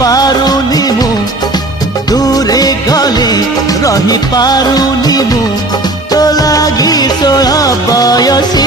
पारुनी मु दूरे गले रही पारुनी मु तो लागी 16 बयसी